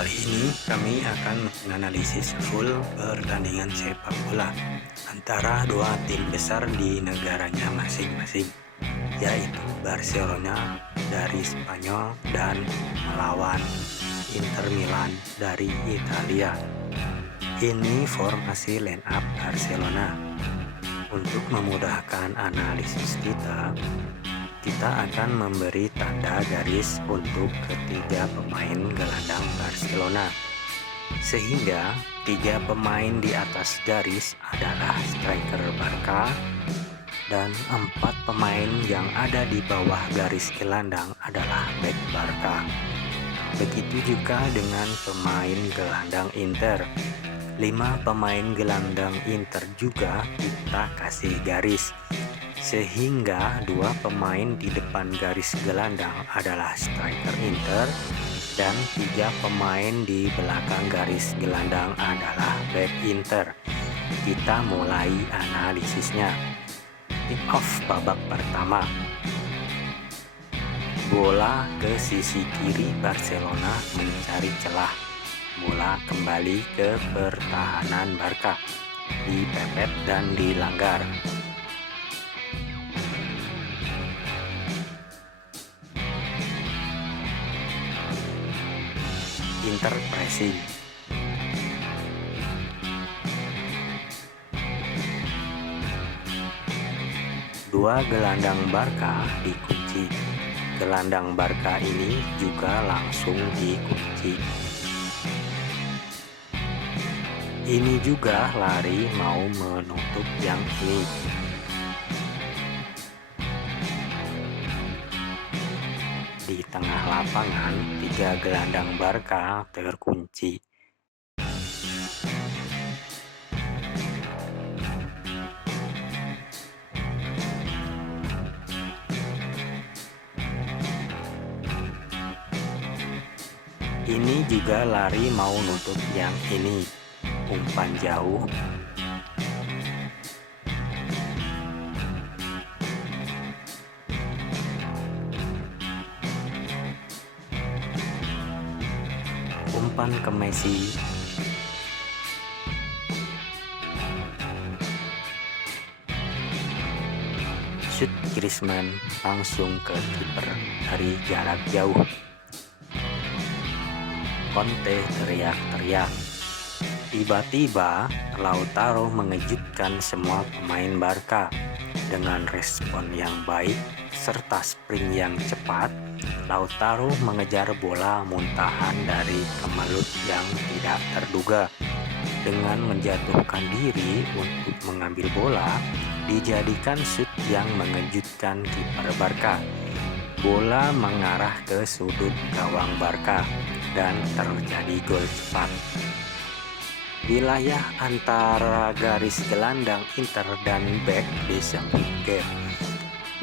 Kali ini kami akan menganalisis full pertandingan sepak bola antara dua tim besar di negaranya masing-masing, yaitu Barcelona dari Spanyol dan melawan Inter Milan dari Italia. Ini formasi line up Barcelona. Untuk memudahkan analisis kita akan memberi tanda garis untuk ketiga pemain gelandang Barcelona, sehingga tiga pemain di atas garis adalah striker Barca dan empat pemain yang ada di bawah garis gelandang adalah bek Barca. Begitu juga dengan pemain gelandang Inter. 5 pemain gelandang Inter juga kita kasih garis, sehingga 2 pemain di depan garis gelandang adalah striker Inter dan 3 pemain di belakang garis gelandang adalah bek Inter. Kita mulai analisisnya. Kick off babak pertama. Bola ke sisi kiri Barcelona mencari celah. Bola kembali ke pertahanan Barca, dipepet dan dilanggar. Inter pressing. Dua gelandang Barca dikunci. Gelandang Barca ini juga langsung dikunci. Ini juga lari mau menutup yang ini. Di tengah lapangan, 3 gelandang Barca terkunci. Ini juga lari mau nutup yang ini. Umpan jauh. Umpan ke Messi. Shoot Griezmann langsung ke kiper dari jarak jauh. Conte teriak-teriak. Tiba-tiba Lautaro mengejutkan semua pemain Barca dengan respon yang baik serta sprint yang cepat. Lautaro mengejar bola muntahan dari kemelut yang tidak terduga. Dengan menjatuhkan diri untuk mengambil bola, dijadikan shoot yang mengejutkan kiper Barca. Bola mengarah ke sudut gawang Barca dan terjadi gol cepat. Wilayah antara garis gelandang Inter dan bek disebut gap.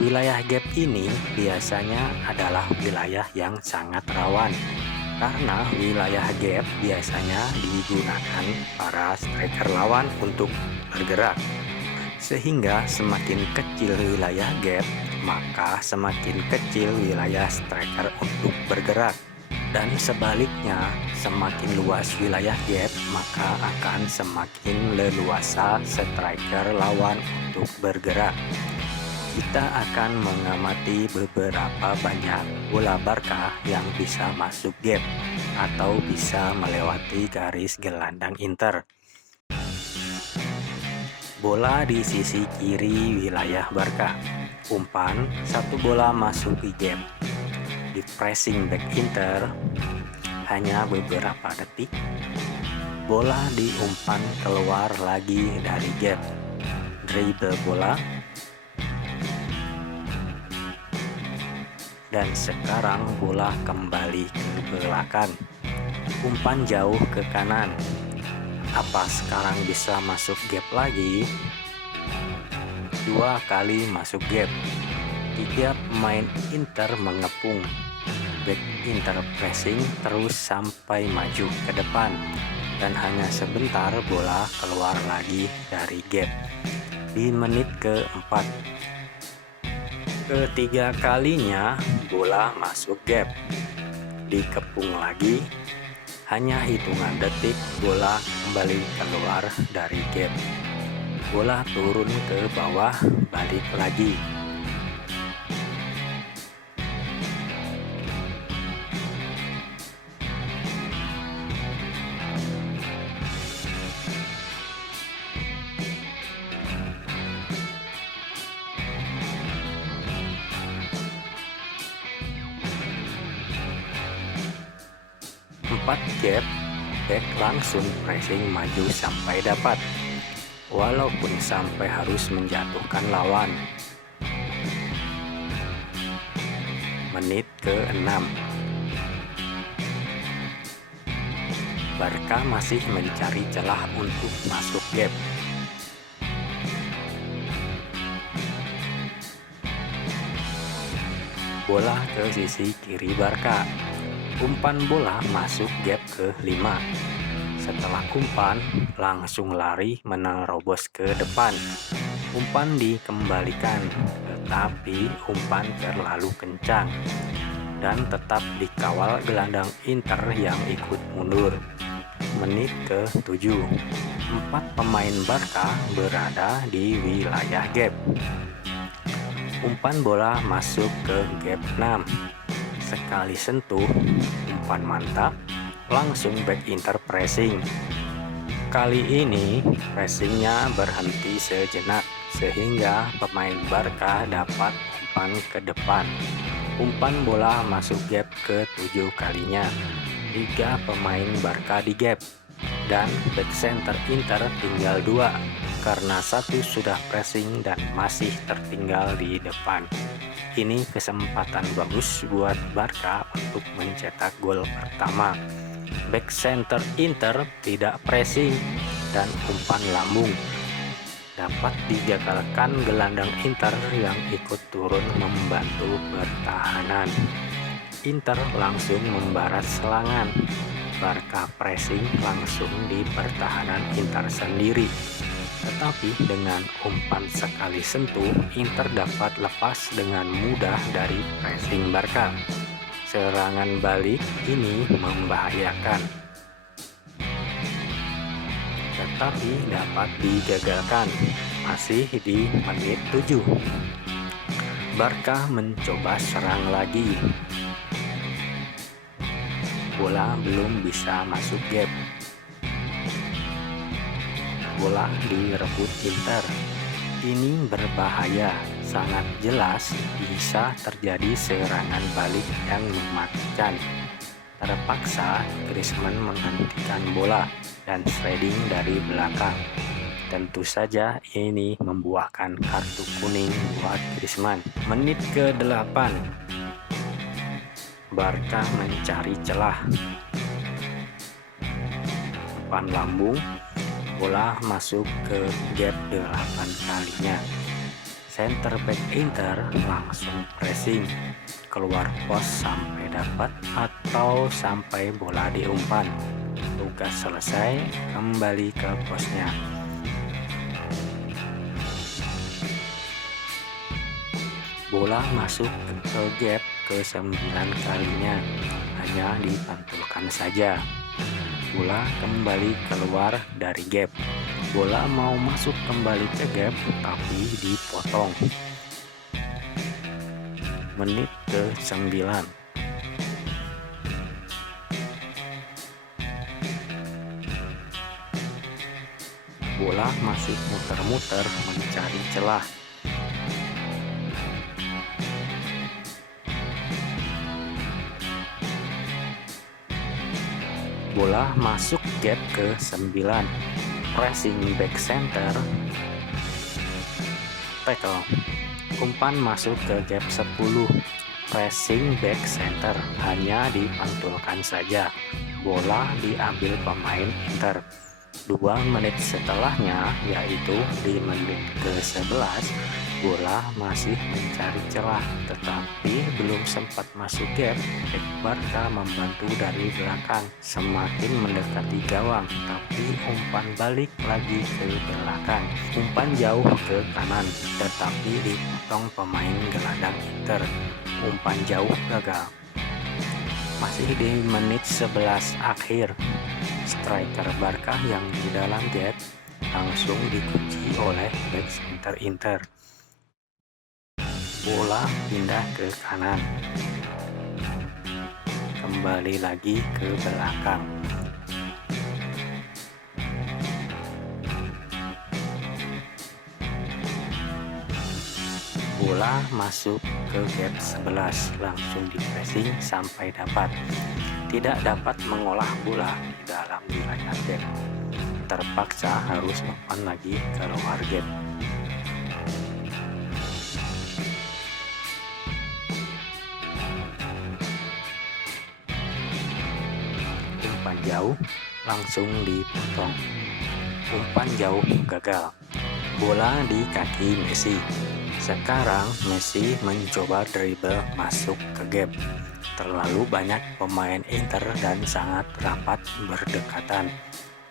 Wilayah gap ini biasanya adalah wilayah yang sangat rawan, karena wilayah gap biasanya digunakan para striker lawan untuk bergerak. Sehingga semakin kecil wilayah gap, maka semakin kecil wilayah striker untuk bergerak. Dan sebaliknya, semakin luas wilayah gap, maka akan semakin leluasa striker lawan untuk bergerak. Kita akan mengamati beberapa banyak bola Barca yang bisa masuk gap atau bisa melewati garis gelandang Inter. Bola di sisi kiri wilayah Barca. Umpan, satu bola masuk di gap. Di pressing back Inter, hanya beberapa detik, bola diumpan keluar lagi dari gap. Dribble bola, dan sekarang bola kembali ke belakang. Umpan jauh ke kanan. Apa sekarang bisa masuk gap lagi? 2 kali masuk gap. 3 pemain Inter mengepung. Back Inter pressing terus sampai maju ke depan, dan hanya sebentar bola keluar lagi dari gap. Di menit ke-4, ketiga kalinya bola masuk gap, dikepung lagi, Hanya hitungan detik bola kembali keluar dari gap. Bola turun ke bawah, balik lagi. Empat gap, back langsung pressing maju sampai dapat, walaupun sampai harus menjatuhkan lawan. Menit ke-6. Barca masih mencari celah untuk masuk gap. Bola ke sisi kiri Barca. Umpan bola masuk gap ke-5. Setelah umpan, langsung lari menerobos ke depan. Umpan dikembalikan, tetapi umpan terlalu kencang dan tetap dikawal gelandang Inter yang ikut mundur. Menit ke-7. 4 pemain Barca berada di wilayah gap. Umpan bola masuk ke gap 6. Sekali sentuh, umpan mantap, langsung back Inter pressing. Kali ini pressingnya berhenti sejenak sehingga pemain Barca dapat umpan ke depan. Umpan bola masuk gap ke-7 kalinya. 3 pemain Barca di gap dan back center Inter tinggal 2 karena satu sudah pressing dan masih tertinggal di depan. Ini kesempatan bagus buat Barca untuk mencetak gol pertama. Back center Inter tidak pressing dan umpan lambung dapat digagalkan gelandang Inter yang ikut turun membantu pertahanan. Inter langsung membarat serangan. Barca pressing langsung di pertahanan Inter sendiri. Tetapi dengan umpan sekali sentuh, Inter dapat lepas dengan mudah dari pressing Barca. Serangan balik ini membahayakan, tetapi dapat digagalkan. Masih di menit 7. Barca mencoba serang lagi. Bola belum bisa masuk gap. Bola direbut Inter. Ini berbahaya, sangat jelas bisa terjadi serangan balik yang mematikan. Terpaksa Griezmann menghentikan bola dan sliding dari belakang. Tentu saja ini membuahkan kartu kuning buat Griezmann. Menit ke-8. Barca mencari celah. Umpan lambung, bola masuk ke gap 8 kalinya. Center back Inter langsung pressing, keluar pos sampai dapat atau sampai bola diumpan. Tugas selesai, kembali ke posnya. Bola masuk ke gap ke-9 kalinya, hanya dipantulkan saja. Bola kembali keluar dari gap. Bola mau masuk kembali ke gap tapi dipotong. Menit ke-9. Bola masih muter-muter mencari celah. Bola masuk gap ke-9. Pressing back center. Tackle. Umpan masuk ke gap 10. Pressing back center. Hanya dipantulkan saja. Bola diambil pemain Inter. 2 menit setelahnya, yaitu di menit ke-11, bola masih mencari celah, tetapi belum sempat masuk gap. Back Barca membantu dari belakang, semakin mendekati gawang, tapi umpan balik lagi ke belakang. Umpan jauh ke kanan, tetapi dipotong pemain gelandang Inter. Umpan jauh gagal. Masih di menit 11 akhir, striker Barca yang di dalam gap langsung dikunci oleh bek center Inter. Bola pindah ke kanan, kembali lagi ke belakang. Bola masuk ke gap 11, langsung di pressing sampai dapat. Tidak dapat mengolah bola di dalam wilayah gap, terpaksa harus umpan lagi keluar gap. Umpan jauh langsung dipotong. Umpan jauh gagal. Bola di kaki Messi. Sekarang Messi mencoba dribble masuk ke gap. Terlalu banyak pemain Inter dan sangat rapat berdekatan.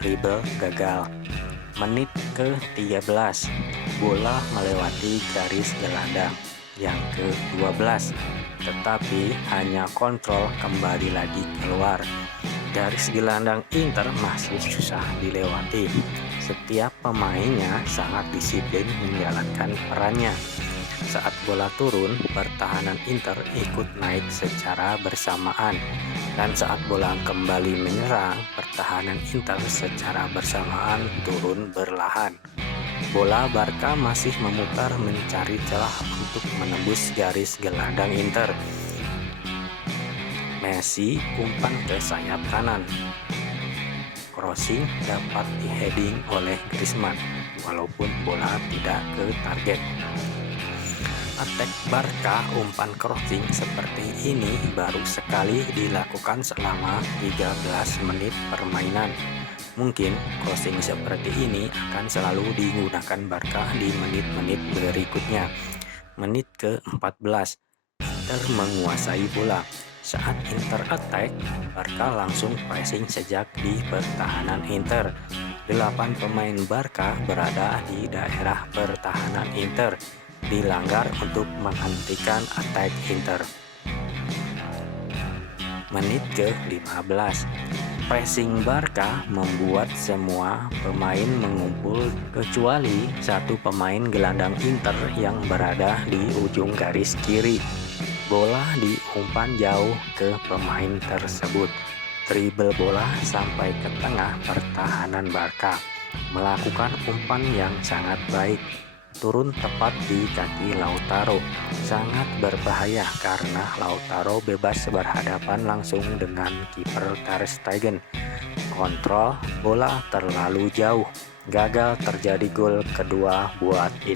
Dribble gagal. Menit ke-13, bola melewati garis gelandang yang ke-12, tetapi hanya kontrol kembali lagi keluar. Garis gelandang Inter masih susah dilewati. Setiap pemainnya sangat disiplin menjalankan perannya. Saat bola turun, pertahanan Inter ikut naik secara bersamaan. Dan saat bola kembali menyerang, pertahanan Inter secara bersamaan turun berlahan. Bola Barca masih memutar mencari celah untuk menembus garis gelandang Inter. Messi umpan ke sayap kanan. Crossing dapat di-heading oleh Griezmann, walaupun bola tidak ke target. Attack Barca umpan crossing seperti ini baru sekali dilakukan selama 13 menit permainan. Mungkin crossing seperti ini akan selalu digunakan Barca di menit-menit berikutnya. Menit ke-14, Inter menguasai bola. Saat Inter attack, Barca langsung pressing sejak di pertahanan Inter. 8 pemain Barca berada di daerah pertahanan Inter, dilanggar untuk menghentikan attack Inter. Menit ke-15, pressing Barca membuat semua pemain mengumpul kecuali satu pemain gelandang Inter yang berada di ujung garis kiri. Bola diumpan jauh ke pemain tersebut. Dribble bola sampai ke tengah pertahanan Barca. Melakukan umpan yang sangat baik. Turun tepat di kaki Lautaro. Sangat berbahaya karena Lautaro bebas berhadapan langsung dengan kiper Ter Stegen. Kontrol bola terlalu jauh. Gagal terjadi gol kedua buat Inter.